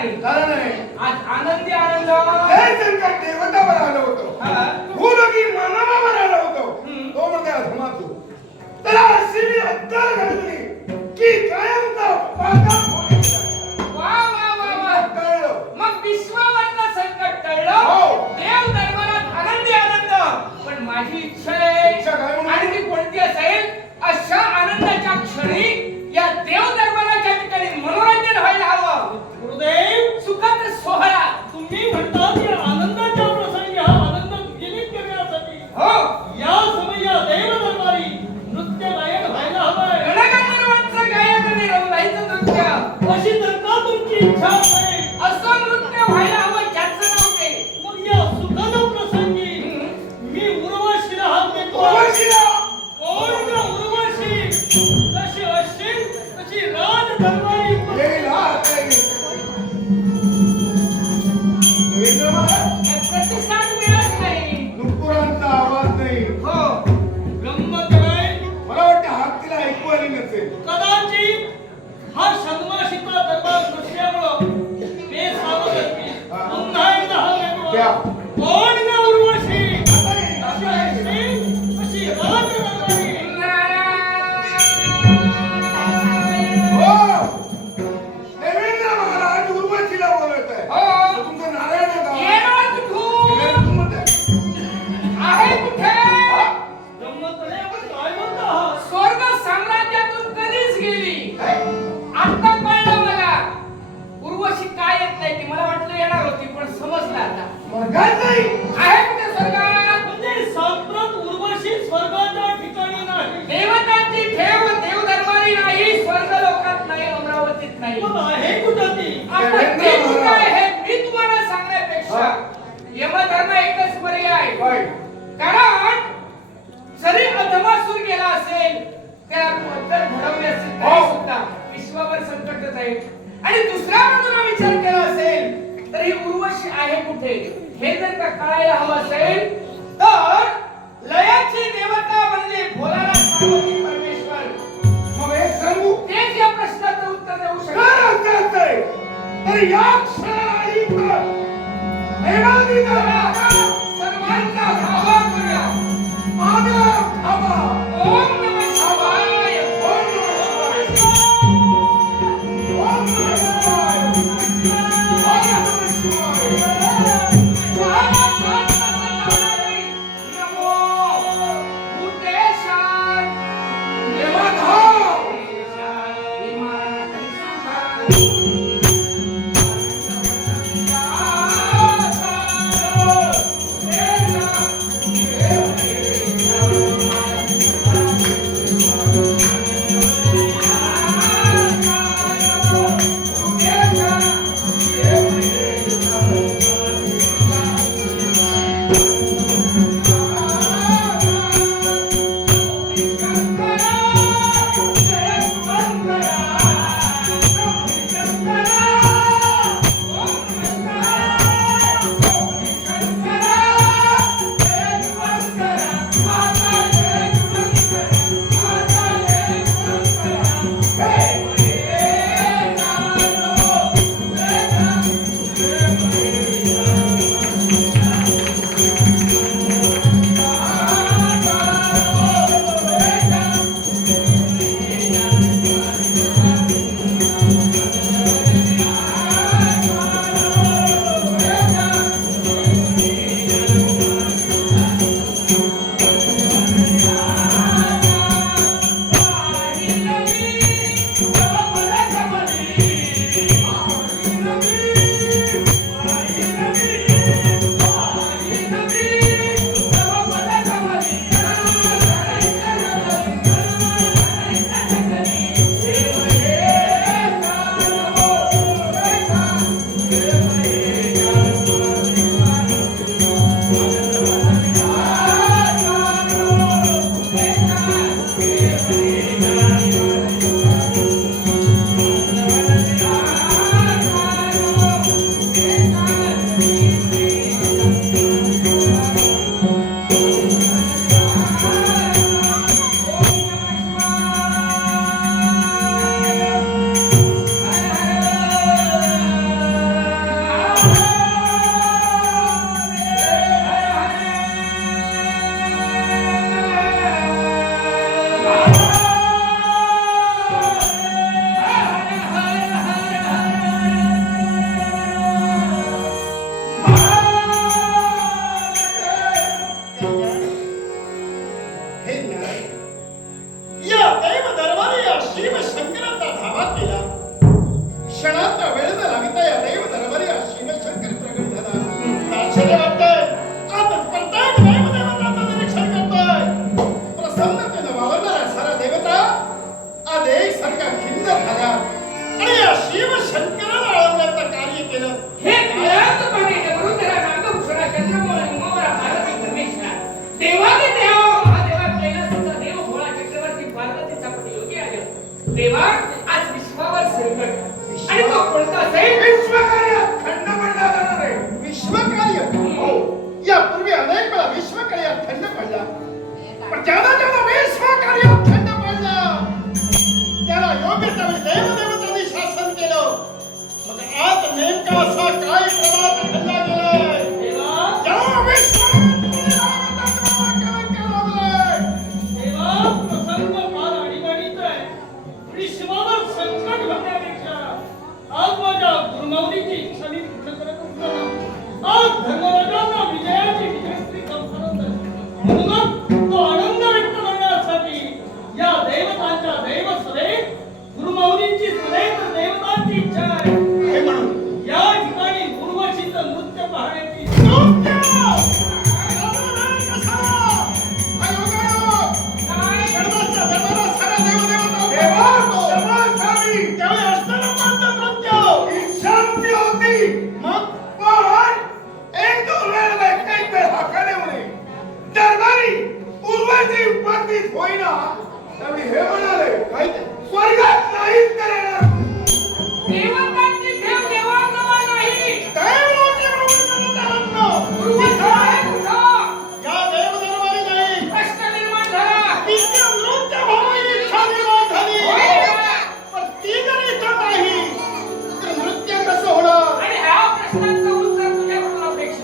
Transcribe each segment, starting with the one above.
नाही कारण आहे. आनंदी आनंद. देवता संकट देवतावर आलं होतं.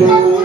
Deus.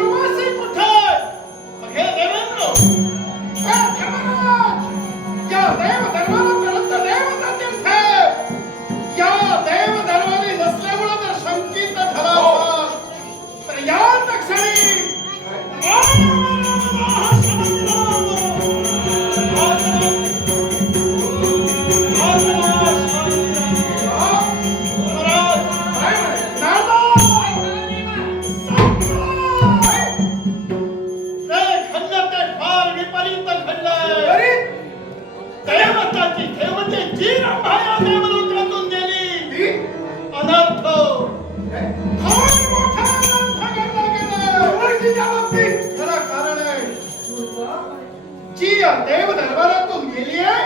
जी या देव दरबारातून गेली आहे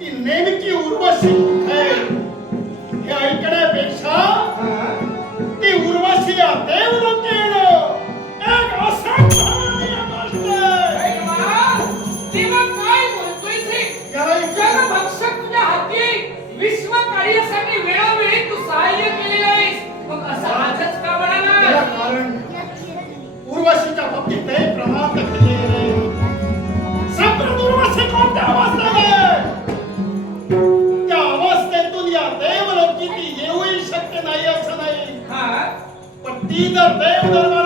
ती नेमकी उर्वशी E Deus,